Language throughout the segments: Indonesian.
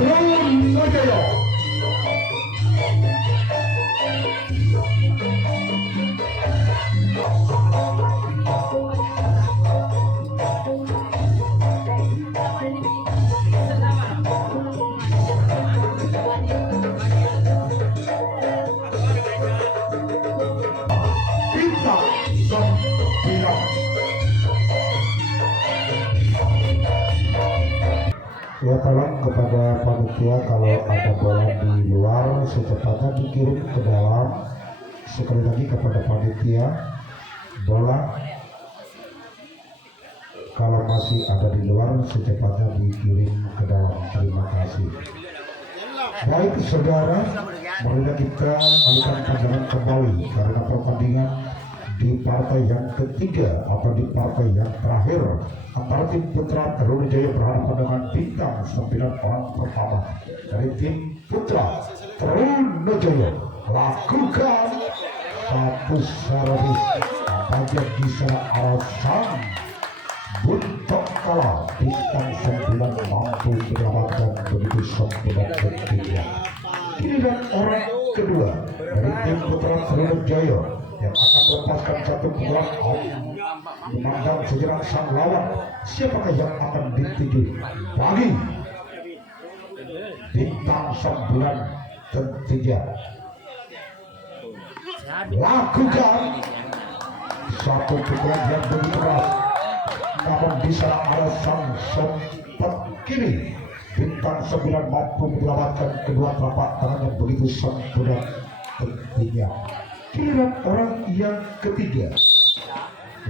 Trunojoyo. Ya, tolong kepada panitia kalau ada bola di luar secepatnya dikirim ke dalam. Sekali lagi kepada panitia, bola kalau masih ada di luar secepatnya dikirim ke dalam. Terima kasih. Baik saudara, marilah kita alihkan pandangan kembali karena pertandingan di partai yang ketiga atau di partai yang terakhir antara tim Putra Trunojoyo berhadapan dengan bintang 9 orang pertama dari tim Putra Trunojoyo. Lakukan satu servis bagian di sana alasan buntok kalah, bintang 9 mampu menyelamatkan begitu sempurna ketiga. Giliran orang kedua dari tim Putra Trunojoyo yang akan melepaskan satu pukulan memandang sejarah sang lawan. Siapakah yang akan dituju? Bagi bintang 9 ketiga. Lakukan satu pukulan yang begitu keras, namun bisa ada sang sempat kiri. Bintang 9 mampu menyelamatkan kedua telapak tangan yang begitu sempurna ketiga. Giliran orang yang ketiga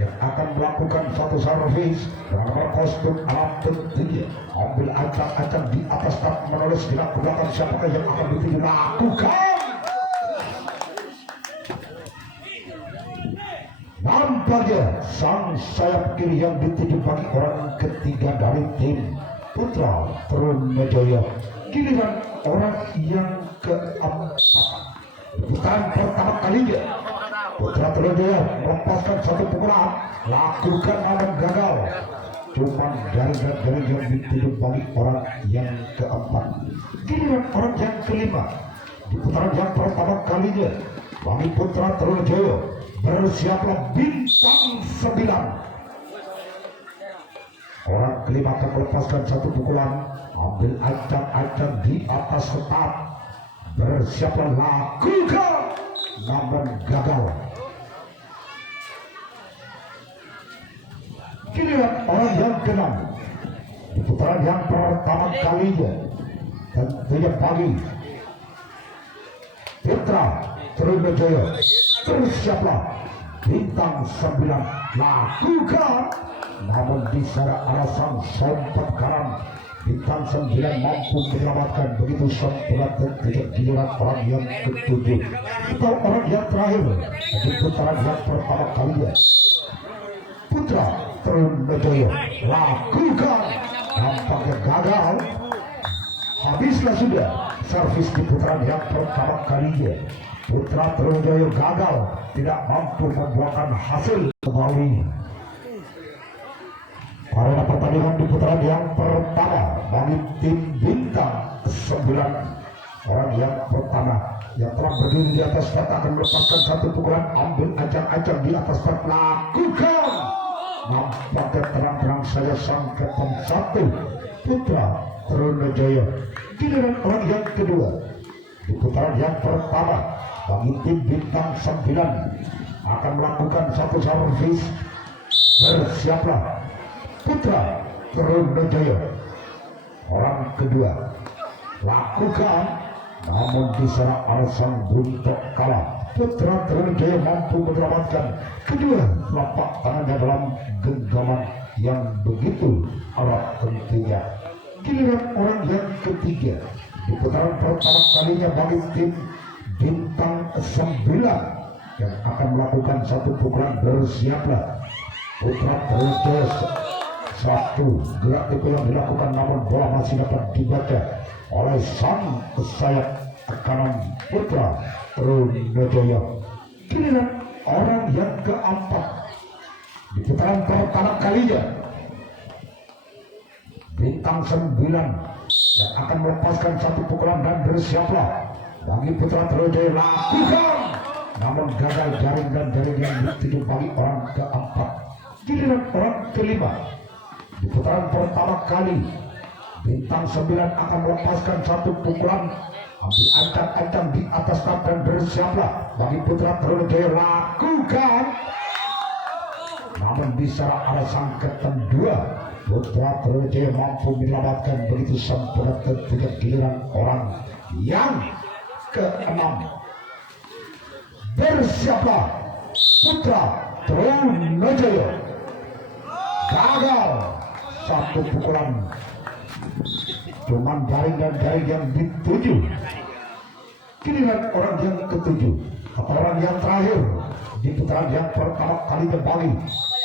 yang akan melakukan satu servis dengan nomor kostum alam tentunya ambil acak-acak di atas tak menulis dilakukan. Siapakah yang akan dilakukan? Nampaknya sang sayap kiri yang dituju bagi orang ketiga dari tim Putra Trunojoyo. Giliran orang yang keempat, putaran pertama kalinya Putra Trunojoyo melepaskan satu pukulan, lakukan namun gagal. Cuma dari yang dituju bagi orang yang keempat. Giliran orang yang kelima di putaran yang pertama kalinya bagi Putra Trunojoyo. Bersiaplah bintang 9. Orang kelima akan melepaskan satu pukulan, ambil acak-acak di atas setat. Bersiaplah, lakukan namun gagal. Giliran orang yang keenam di putaran yang pertama kalinya tentunya bagi Putra Trunojoyo. Bersiaplah bintang 9, lakukan namun di sana alasan sempat karam. Bintang 9 mampu menyelamatkan begitu sempurna ketika giliran orang yang ketujuh atau orang yang terakhir di putaran yang pertama kalinya Putra Trunojoyo. Lakukan, nampaknya gagal. Habislah sudah servis di putaran yang pertama kalinya. Putra Trunojoyo gagal, tidak mampu membuahkan hasil kembali. Karena pertandingan di putaran yang pertama bagi tim bintang 9, orang yang pertama yang telah berdiri di atas start akan melepaskan satu pukulan, ambil acak-acak di atas start, lakukan. Nampaknya terang-terang saja sang kapten 1 Putra Trunojoyo. Giliran orang yang kedua di putaran yang pertama bagi tim bintang 9 akan melakukan satu servis. Bersiaplah Putra Trunojoyo. Orang kedua lakukan, namun di sana alasan buntok kalah. Putra Trunojoyo mampu menyelamatkan kedua telapak tangannya dalam genggaman yang begitu erat tentunya. Giliran orang yang ketiga di putaran pertama kalinya bagi tim bintang 9 yang akan melakukan satu pukulan. Bersiaplah Putra Trunojoyo. Satu gerak itu yang dilakukan, namun bola masih dapat dibaca oleh sang sayap kanan Putra Trunojoyo. Giliran orang yang keempat di putaran pertama kalinya bintang 9 yang akan melepaskan satu pukulan dan bersiaplah bagi putra Trojaya lakukan, namun gagal jaring dan jaring yang dituju bagi orang keempat. Giliran orang kelima di putaran pertama kali bintang 9 akan melepaskan satu pukulan, ambil ancang-ancang di atas tap dan bersiaplah bagi putra Trojaya lakukan, namun bisa ada sangkatan 2. Putra Trojaya mampu menyelamatkan begitu sempurna. Ketiga giliran orang yang keenam bersiaplah putra Trojaya gagal satu pukulan, cuman jaring dan jaring yang dituju. Giliran orang yang ketujuh atau orang yang terakhir di putaran yang pertama kali berbagi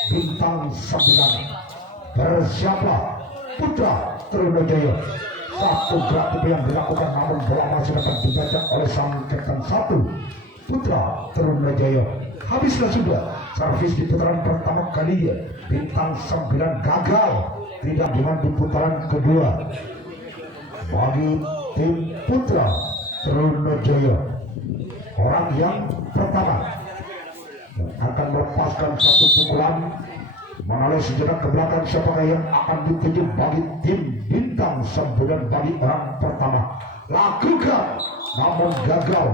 bintang 9 bersiaplah putra Trunajaya. Satu gerak tipe yang dilakukan, namun bola masih dapat dibaca oleh sang kapten 1 putra Trunajaya. Habislah sudah servis di putaran pertama kali, bintang 9 gagal, tidak dimandu putaran kedua bagi tim putra Trunajaya. Orang yang pertama yang akan melepaskan satu pukulan, menoleh sejenak ke belakang siapakah yang akan dituju bagi tim bintang 9 bagi orang pertama. Lakukan, namun gagal,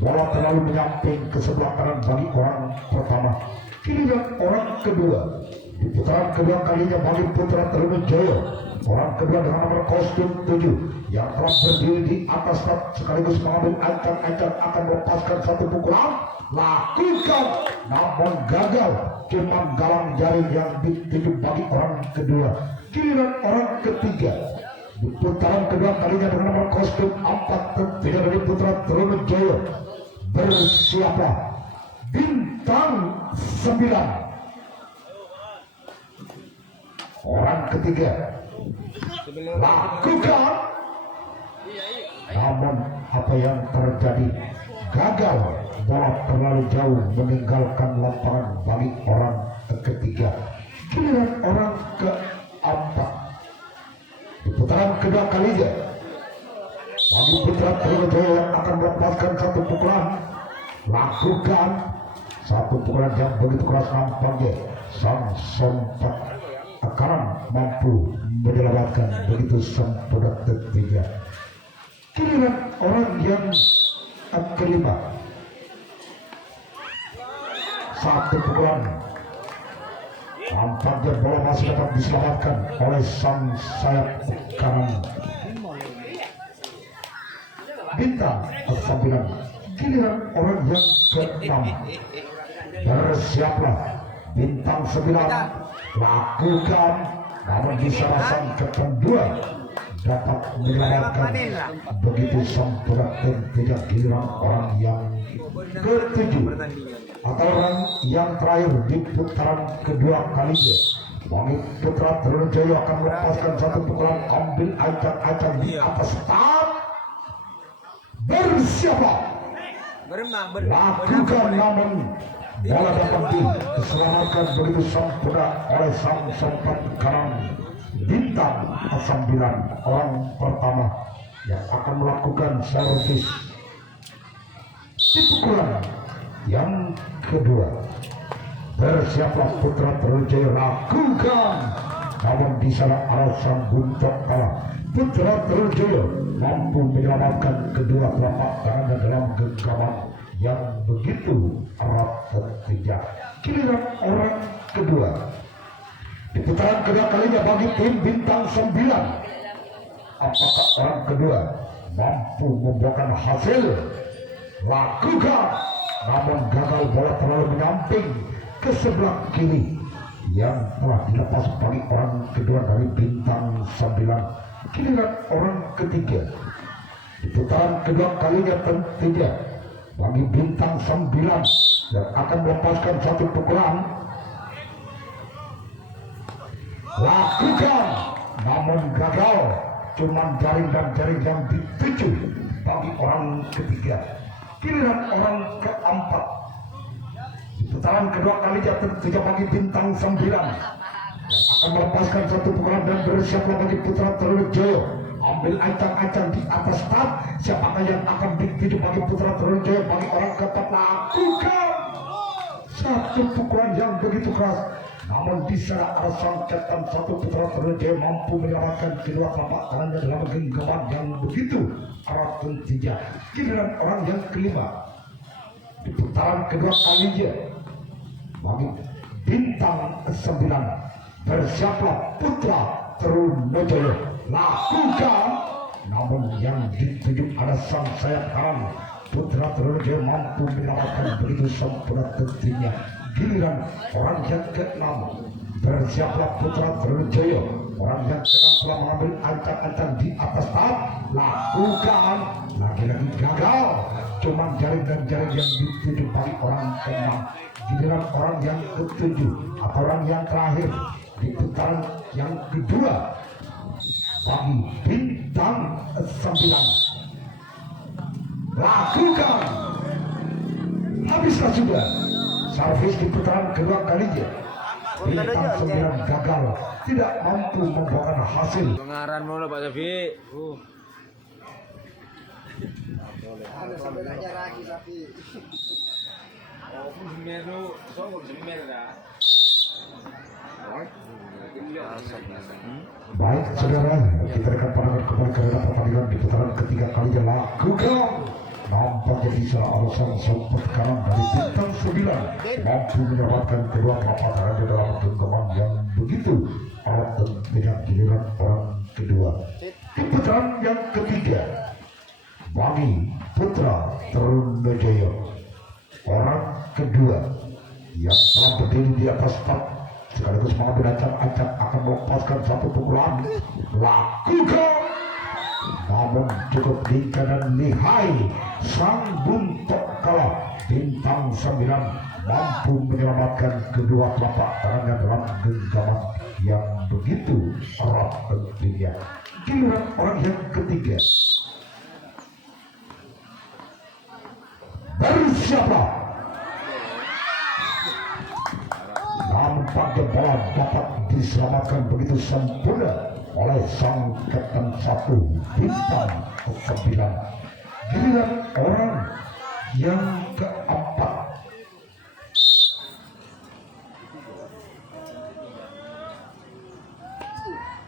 bola terlalu menyamping ke sebelah kanan bagi orang pertama. Giliran orang kedua di putaran kedua kalinya bagi putra Trunajaya. Orang kedua dengan nomor kostum 7 yang telah berdiri di atas start sekaligus mengambil ancang-ancang akan melepaskan satu pukulan. Lakukan, namun gagal, cuma galang jaring yang dituju bagi orang kedua. Giliran orang ketiga di putaran kedua kalinya dengan nomor kostum 4 dari putra Trunajaya. Bersiaplah bintang 9 orang ketiga lakukan, namun apa yang terjadi? Gagal, bola terlalu jauh meninggalkan lapangan bagi orang ketiga. Giliran orang keempat di putaran kedua kalinya bagi putra Trunajaya yang akan melepaskan satu pukulan. Lakukan satu pukulan yang begitu keras, nampaknya sang sempat akan mampu menyelamatkan begitu sempurna ketiga. Giliran orang yang kelima, satu pukulan, nampaknya bola masih dapat diselamatkan oleh sang sayap kanan bintang 9. Giliran orang yang ke-6, bersiaplah bintang 9 lakukan, namun bisa sang kedua dapat menyelamatkan begitu sempurna dan tidak. Giliran orang yang ke-7 atau orang yang terakhir di putaran kedua kalinya bagi putra Trunajaya akan melepaskan satu pukulan, ambil ancang-ancang di atas start. Bersiaplah lakukan, namun bola dapat diselamatkan begitu sempurna oleh sang sempat kanan bintang 9 orang pertama yang akan melakukan servis di pukulan yang kedua. Bersiaplah putra Trunajaya lakukan, namun di sana alasan buntut pala putra Trunajaya mampu menyelamatkan kedua telapak tangannya dalam genggaman yang begitu erat ketiga. Giliran orang kedua di putaran kedua kalinya bagi tim bintang 9. Apakah orang kedua mampu membuahkan hasil? Lakukan, namun gagal, bola terlalu menyamping ke sebelah kiri yang telah dilepas bagi orang kedua dari bintang 9. Giliran orang ketiga di putaran kedua kalinya tentunya bagi bintang 9 yang akan melepaskan satu pukulan. Lakukan, namun gagal, cuman jaring dan jaring yang dituju bagi orang ketiga. Giliran orang keempat di putaran kedua kalinya tentunya bagi bintang 9 yang akan melepaskan satu pukulan dan bersiaplah bagi putra Trunajaya, ambil ancang-ancang di atas start. Siapakah yang akan dituju bagi Putra Trunjaya, bagi orang keempat? Lakukan satu pukulan yang begitu keras, namun di sana ada sangkatan satu Putra Trunjaya mampu menyelamatkan kedua telapak tangannya dalam genggaman yang begitu erat tentunya. Giliran orang yang kelima di putaran kedua kalinya bagi bintang 9, bersiaplah Putra Trunjaya. Lakukan, namun yang dituju ada sang sayap kanan. Putra Trunjaya mampu menyelamatkan begitu sempurna tentunya. Giliran orang yang ke-6, bersiaplah Putra Trunjaya. Orang yang ke-6 telah mengambil ancang-ancang di atas tahap. Lakukan, lagi-lagi gagal. Cuman jaring dan jaring yang dituju bagi orang ke-6. Giliran orang yang ke-7 atau orang yang terakhir di putaran yang kedua bagi bintang 9. Lakukan, habislah sudah servis di putaran kedua kalinya. Bintang 9 gagal, tidak mampu membuahkan hasil. Pengaran mulu Pak Safi. Sampai nak nyerah lagi Safi. Oh, semeru, so semeru dah. Baik saudara, kita akan pandangan kembali karena pertandingan di putaran ketiga kalinya. Lakukan, nampaknya bisa alasan sempat kanan dari bintang 9 mampu menyelamatkan kedua telapak tangannya dalam genggaman yang begitu erat dengan giliran orang kedua. Di putaran yang ketiga bagi Putra Trunjaya, orang kedua yang telah berdiri di atas start sekaligus mengambil ancang-ancang akan melepaskan satu pukulan. Lakukan, namun cukup lincah dan lihai sang buntok kalah. Bintang 9 mampu menyelamatkan kedua telapak tangannya dalam genggaman yang begitu erat tentunya. Giliran orang yang ketiga, bersiaplah. Nampaknya bola dapat diselamatkan begitu sempurna oleh sang kapten 1 bintang 9. Giliran orang yang keempat,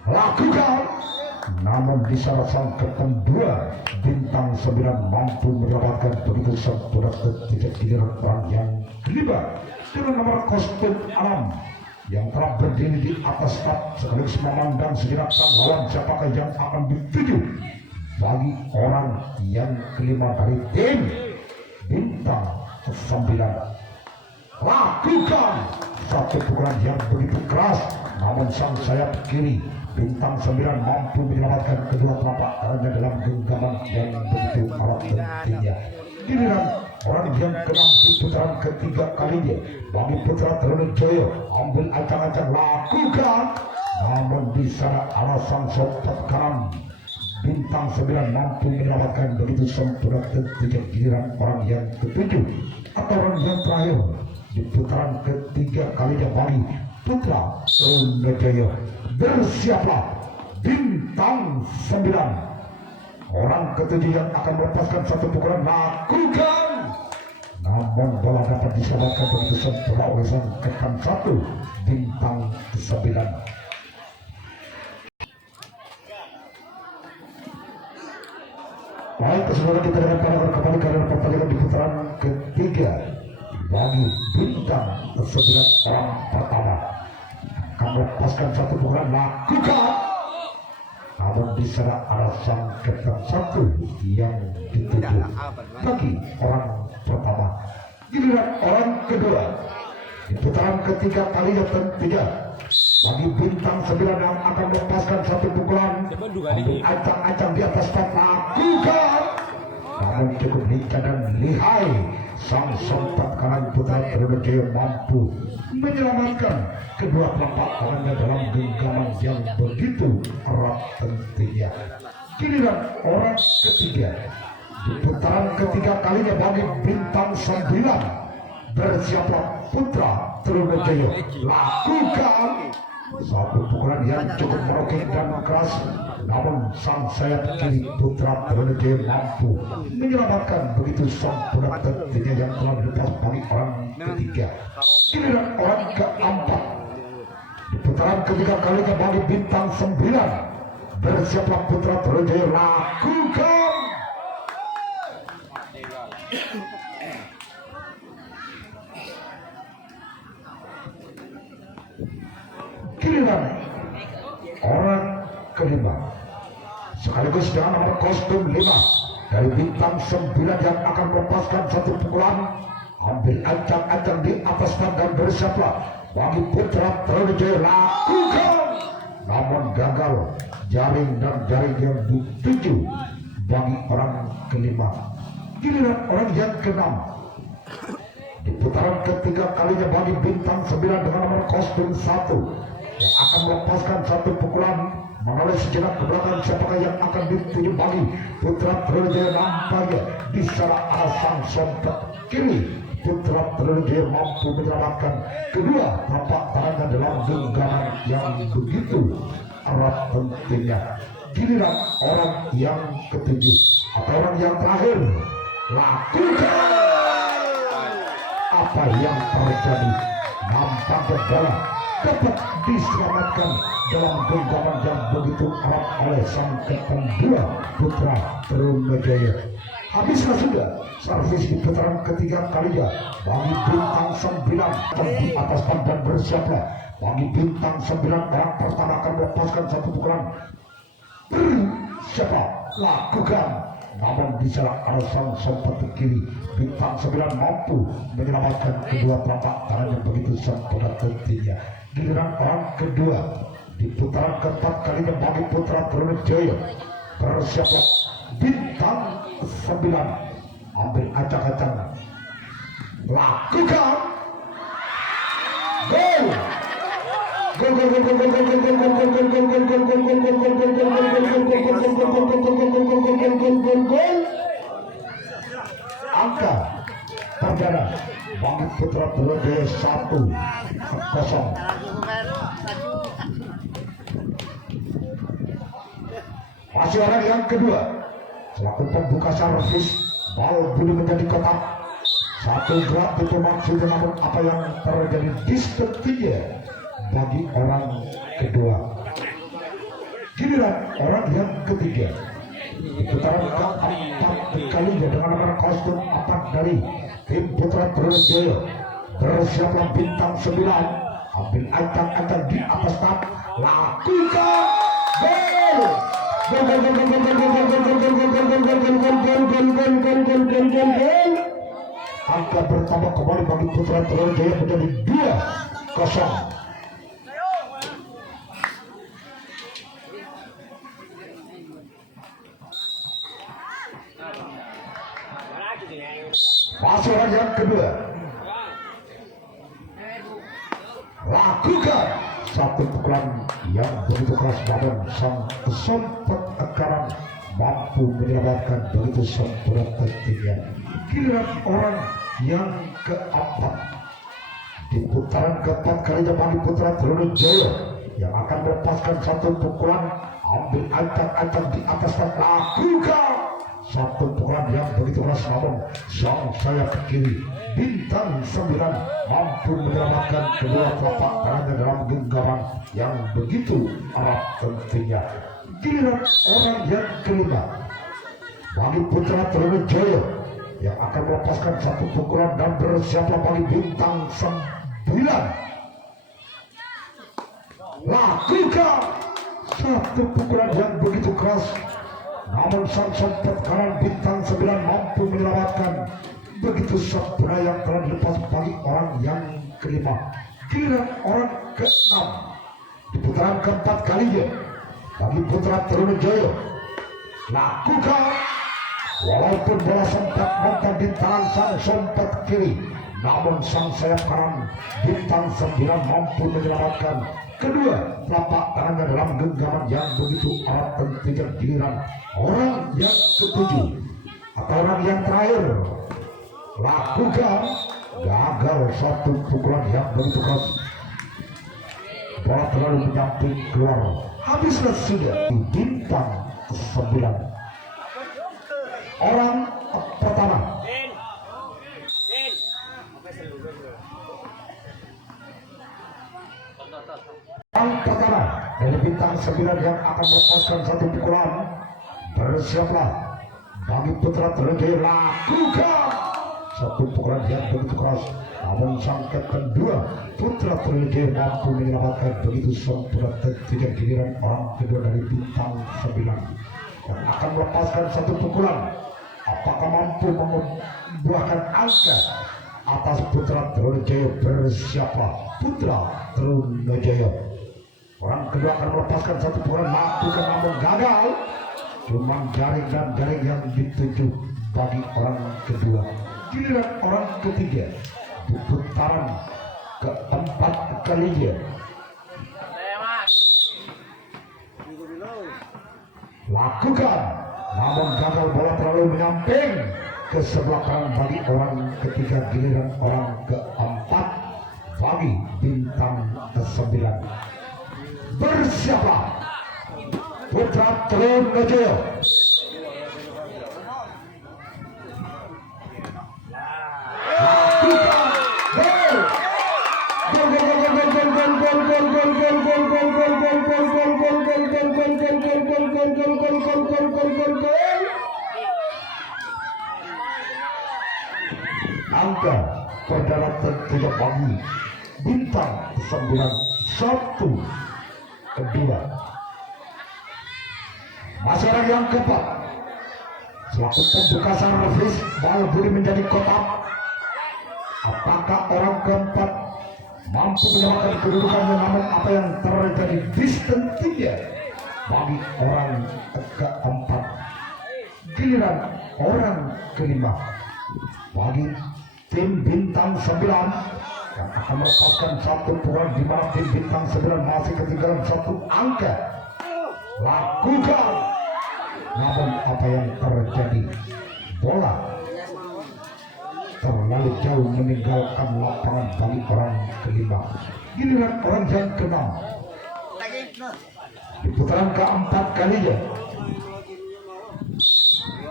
lakukan, namun di sana sang kapten 2 bintang 9 mampu menyelamatkan begitu sempurna ketika giliran orang yang kelima dengan nomor kostum alam yang telah berdiri di atas start sekaligus memandang sejenak sang lawan siapakah yang akan dituju bagi orang yang kelima dari tim bintang 9. Lakukan satu pukulan yang begitu keras, namun sang sayap kiri bintang 9 mampu menyelamatkan kedua telapak tangannya dalam genggaman yang begitu erat tentunya. Giliran orang yang ke-6 di putaran ketiga kalinya bagi Putra Trunjaya, ambil ancang-ancang. Lakukan, namun di sana alasan sopat kanan bintang 9 mampu menyelamatkan begitu sempurna tentunya. Giliran orang yang ke-7 atau orang yang terakhir di putaran ketiga kalinya bagi Putra Trunjaya, bersiaplah bintang 9, orang ke-7 yang akan melepaskan satu pukulan. Lakukan, namun bola dapat diselamatkan begitu sempurna oleh sang kapten 1 bintang 9. Baik saudara, kita dengan pandangan kembali karena pertandingan di putaran ketiga bagi bintang 9 orang pertama akan melepaskan satu pukulan. Lakukan, namun di sana ada sang kapten 1 yang dituju bagi orang pertama. Giliran orang kedua di putaran ketiga kalinya tentunya bagi bintang 9 yang akan melepaskan satu pukulan. Ambil ancang-ancang di atas start. Lakukan, namun cukup lincah dan lihai sang sempat kanan Putra Trunjaya mampu menyelamatkan kedua telapak tangannya dalam genggaman yang begitu erat tentunya. Giliran orang ketiga di putaran ketiga kalinya bagi bintang 9, bersiaplah Putra Trunjaya. Lakukan, Satu pukulan yang cukup merokok dan keras, namun sang sayap kiri putra Trunajaya mampu menyelamatkan begitu sempurna tentunya yang telah dilepas bagi orang ketiga. Giliran orang keempat di putaran ketiga kalinya bagi bintang 9. Bersiaplah putra Trunajaya lakukan. Giliran orang kelima sekaligus dengan nomor kostum 5 dari bintang 9 yang akan melepaskan satu pukulan. Ambil ancang-ancang di atas dan bersiaplah bagi putra Trunajaya lakukan, namun gagal. Jaring dan jaring yang dituju bagi orang kelima. Giliran orang yang keenam di putaran ketiga kalinya bagi bintang 9 dengan nomor kostum 1 yang akan melepaskan satu pukulan. Menoleh sejenak ke belakang, siapakah yang akan dituju bagi putra Trunajaya? Nampaknya di salah arah sang sompet kiri putra Trunajaya mampu menyelamatkan kedua tapak tangannya dalam genggaman yang begitu erat pentingnya. Giliran orang yang ketujuh atau orang yang terakhir lakukan. Apa yang terjadi? Nampaknya bola dapat diselamatkan dalam genggaman yang begitu erat oleh sang kedua putra Trunajaya. Habislah sudah servis di putaran ketiga kalinya bagi bintang 9 di atas dan bersiaplah bagi bintang 9 orang pertama akan melepaskan satu pukulan. Bersiaplah lakukan, namun di salah arah sang sompet kiri bintang 9 mampu menyelamatkan kedua telapak tangan yang begitu sempurna tentunya. Giliran orang kedua di putaran keempat kalinya bagi putra Trunajaya. Bersiaplah bintang 9, ambil acak-acak lakukan gol. Angka perdana bagi putra Trunajaya 1-0. Masih orang yang kedua selaku pembuka servis, bal bunyi menjadi kotak. Satu gerak itu maksudnya, namun apa yang terjadi diskontinya bagi orang kedua. Giliran orang yang ketiga di putaran keempat kalinya dengan nomor kostum 4 dari tim putra Trunajaya. Bersiaplah bintang 9, ambil ancang-ancang di atas tap, lakukan gol. Angka bertambah kembali bagi putra Trunajaya menjadi 2-0. Pasukan yang kedua lakukan satu pukulan yang begitu keras, namun sang kesompet akaran mampu menyelamatkan begitu sempurna tentunya. Giliran orang yang keempat di putaran keempat kalinya bagi putra Trunajaya yang akan melepaskan satu pukulan. Ambil ancang-ancang di atas dan lakukan satu pukulan yang begitu keras, namun sang sayap kiri bintang 9 mampu menyelamatkan kedua telapak tangannya dalam genggaman yang begitu erat tentunya. Giliran orang yang kelima bagi putra Trunajaya yang akan melepaskan satu pukulan dan bersiaplah bagi bintang 9 lakukan satu pukulan yang begitu keras, namun sang sompet kanan bintang 9 mampu menyelamatkan begitu sempurna yang telah dilepas bagi orang yang kelima. Giliran orang keenam di putaran keempat kalinya bagi putra Trunajaya lakukan, walaupun bola sempat mental di tangan sang sompet kiri, namun sang sayap kanan bintang 9 mampu menyelamatkan kedua telapak tangannya dalam genggaman yang begitu erat tentunya. Giliran orang yang ketujuh atau orang yang terakhir lakukan, gagal satu pukulan yang begitu keras, bola terlalu menyamping keluar. Habislah sudah bintang ke-9. Orang pertama. Orang pertama dari bintang 9 yang akan melepaskan satu pukulan. Bersiaplah bagi putra terjadi lakukan satu pukulan yang begitu keras. Namun sang kapten 2 putra terjadi mampu menyelamatkan begitu sempurna. Tidak giliran orang kedua dari bintang 9 yang akan melepaskan satu pukulan. Apakah mampu membuahkan angka atas putra Trunajaya? Bersiaplah putra Trunajaya. Orang kedua akan melepaskan satu pukulan, lakukan namun gagal. Cuma jaring dan jaring yang dituju bagi orang kedua. Giliran orang ketiga di putaran keempat kalinya. Lakukan namun gagal, bola terlalu menyamping ke sebelah kanan bagi orang ketiga. Giliran orang keempat bagi bintang ke-9. Bersiaplah putra Trunajaya. Angka perdana tentunya bagi bintang 9 1 kedua. Masyarakat yang keempat selaku pembuka servis bal budi menjadi kotak. Apakah orang keempat mampu menyelamatkan kedudukannya? Namun apa yang terjadi distansinya bagi orang keempat. Giliran orang kelima bagi tim bintang 9 yang akan melepaskan satu pukulan, di mana tim bintang 9 masih ketinggalan satu angka. Lakukan namun apa yang terjadi, bola terlalu jauh meninggalkan lapangan bagi orang kelima. Giliran orang yang keenam di putaran keempat kalinya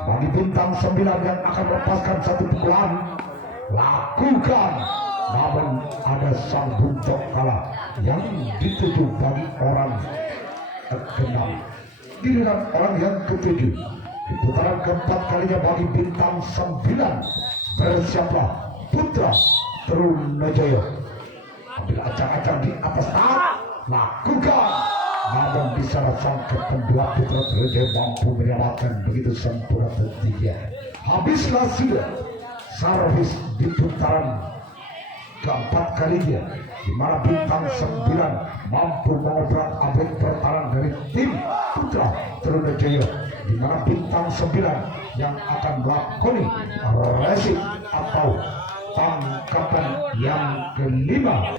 bagi bintang 9 yang akan melepaskan satu pukulan. Lakukan namun ada sang buntong kalah yang dituju bagi orang keenam. Giliran orang yang ketujuh di putaran keempat kalinya bagi bintang 9. Bersiaplah putra Trunajaya. Ambil acak-acak di atas tangan. Lakukan namun bisa sang kapten 2 putra Trunajaya mampu menyelamatkan begitu sempurna tentunya. Habislah sudah servis di putaran keempat kalinya, di mana bintang 9 mampu mengobrak-abrik pertahanan dari tim putra Trunajaya, di mana bintang 9 yang akan melakoni resip atau tangkapan yang kelima.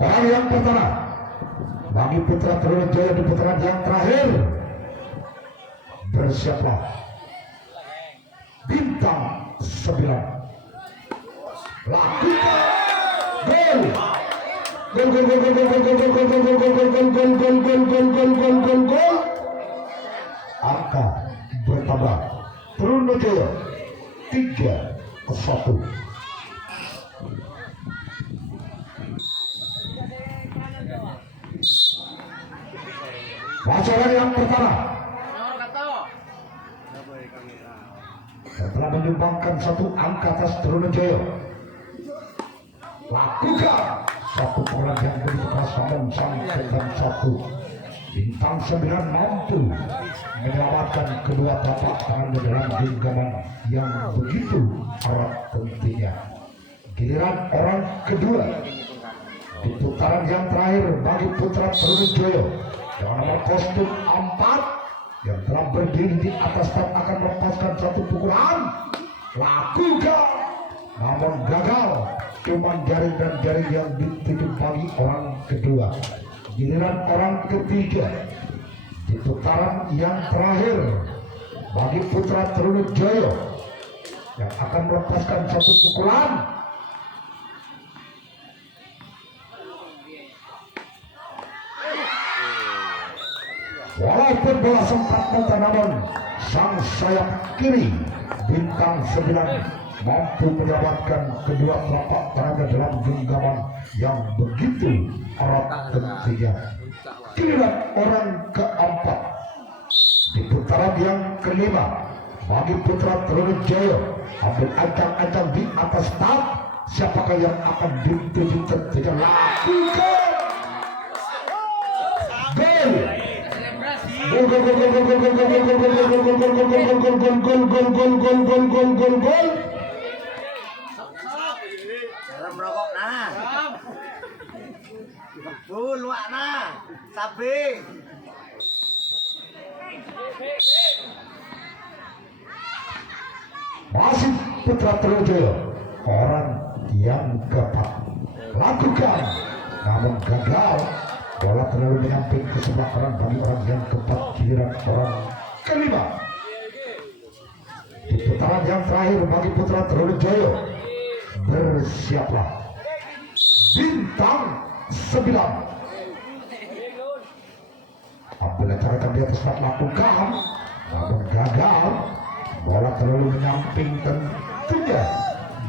Orang yang pertama bagi putra Trunajaya di putaran yang terakhir. Bersiaplah bintang 9. Lakukan gol. Gol. Angka bertambah. Trunajaya 3-1. Pasangan yang pertama setelah menyumbangkan satu angka atas Trunajaya. Lakukan satu pukulan yang begitu keras namun sang kapten 1 bintang 9 mampu menyelamatkan kedua tapak tangannya dalam genggaman yang begitu erat tentunya. Giliran orang kedua di putaran yang terakhir bagi putra Trunajaya dengan nomor kostum 4 yang telah berdiri di atas start akan melepaskan satu pukulan. Lakukan namun gagal, cuma jaring dan jaring yang dituju bagi orang kedua. Giliran orang ketiga di putaran yang terakhir bagi putra Trunijaya yang akan melepaskan satu pukulan. Walaupun bola sempat mentar, namun sang sayap kiri bintang 9 mampu menyelamatkan kedua telapak tangannya dalam genggaman yang begitu erat dan tiga. Giliran orang keempat di putaran yang kelima bagi putra Trunijaya ambil ancang-ancang di atas start. Siapakah yang akan dituju tentunya lakukan gol. Gol gol gol gol gol gol gol gol gol gol gol gol gol gol gol gol gol gol. Dalam rokok nah. Luak nah. Sabi. Masih putra Trunijaya orang yang keempat lakukan, namun gagal. Bola terlalu menyamping ke sebelah kanan bagi orang yang keempat. Giliran orang kelima di putaran yang terakhir bagi putra Trunijaya. Bersiaplah bintang 9 ambil acarkan di atas lakukan, namun gagal. Bola terlalu menyamping tentunya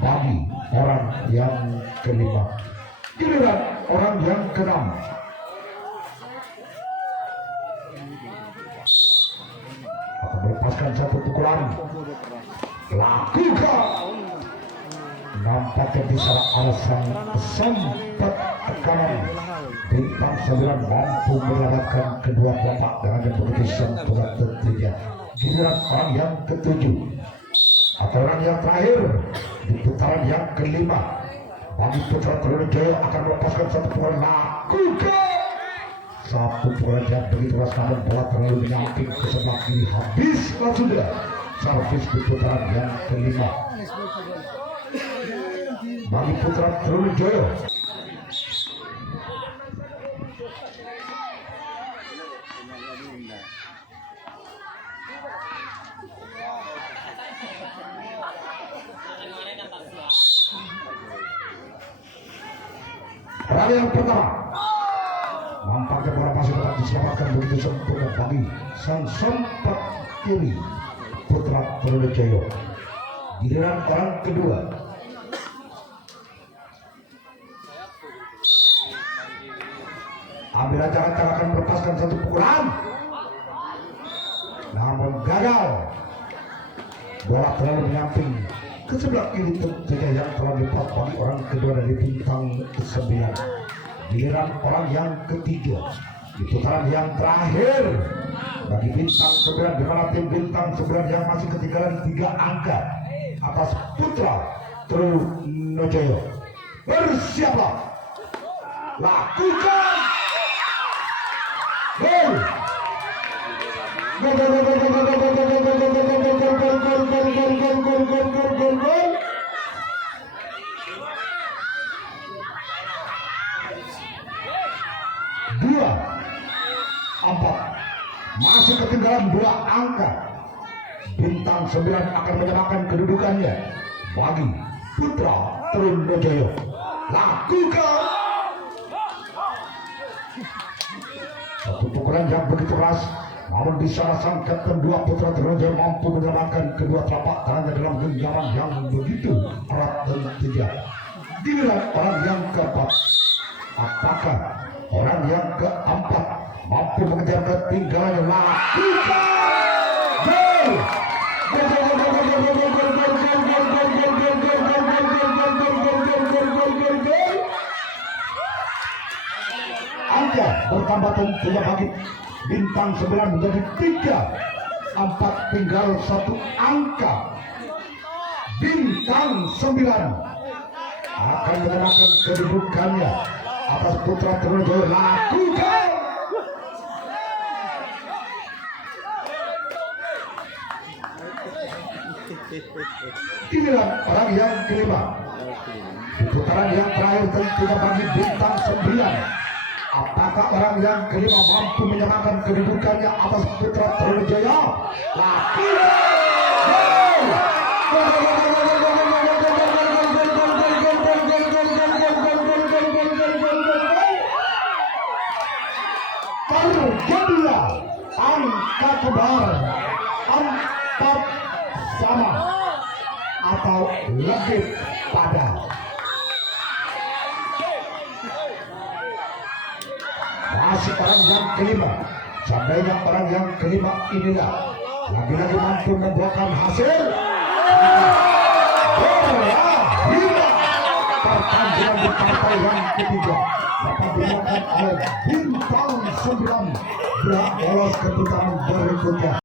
bagi orang yang kelima. Giliran orang yang keenam akan melepaskan satu pukulan. Lakukan, nampaknya bisa alasan sempat tekanan. Bintang 9 mampu menyelamatkan kedua telapak dengan yang begitu sempurna tentunya. Giliran orang yang ketujuh atau orang yang terakhir di putaran yang kelima bagi putra Trunijaya akan melepaskan satu pukulan. Lakukan satu pukulan yang begitu keras, namun bola terlalu menyamping ke sebelah kiri. Habislah sudah servis di putaran yang kelima bagi putra Trunijaya. Orang yang pertama nampaknya bola masih tetap diselamatkan begitu sempurna bagi sang sempat kiri putra Trunijaya. Giliran orang kedua ambil acara akan melepaskan satu pukulan, namun gagal. Bola terlalu menyamping ke sebelah kiri tentunya yang telah dipat bagi orang kedua dari bintang 9. Giliran orang yang ketiga di putaran yang terakhir bagi bintang 9, di mana tim bintang 9 yang masih ketinggalan 3 angka atas putra Trunijaya. Bersiaplah, lakukan gol. Gol gol gol gol gol gol gol gol gol gol gol gol gol gol gol gol gol. Dua, empat, masih ketinggalan 2 angka. Bintang 9 akan menyamakan kedudukannya bagi putra Trunijaya. Lakukan satu pukulan yang begitu keras, namun di sana sang kapten 2 putra Trunijaya mampu menyelamatkan kedua telapak tangannya dalam genggaman yang begitu erat dan tegas. Giliran orang yang keempat, apakah orang yang keempat mampu mengejar ketinggalannya? Lakukan gol. Angka bertambah tentunya bagi bintang 9 menjadi 3, 4 tinggal 1 angka. Bintang 9 akan menyerahkan kedudukannya atas putra Trunijaya. Lakukan inilah orang yang kelima di putaran yang terakhir tentunya bagi bintang 9 Apakah orang yang kelima mampu menyamakan kedudukannya atas Putra Trunajaya? Laki. Terjadilah angka kembar 4 sama atau lebih pada. Masih orang yang kelima. Seandainya orang yang kelima inilah lagi-lagi mampu membuahkan hasil, pertandingan di partai yang ketiga dapat dilakukan oleh Bintang 9 lolos ke putaran berikutnya.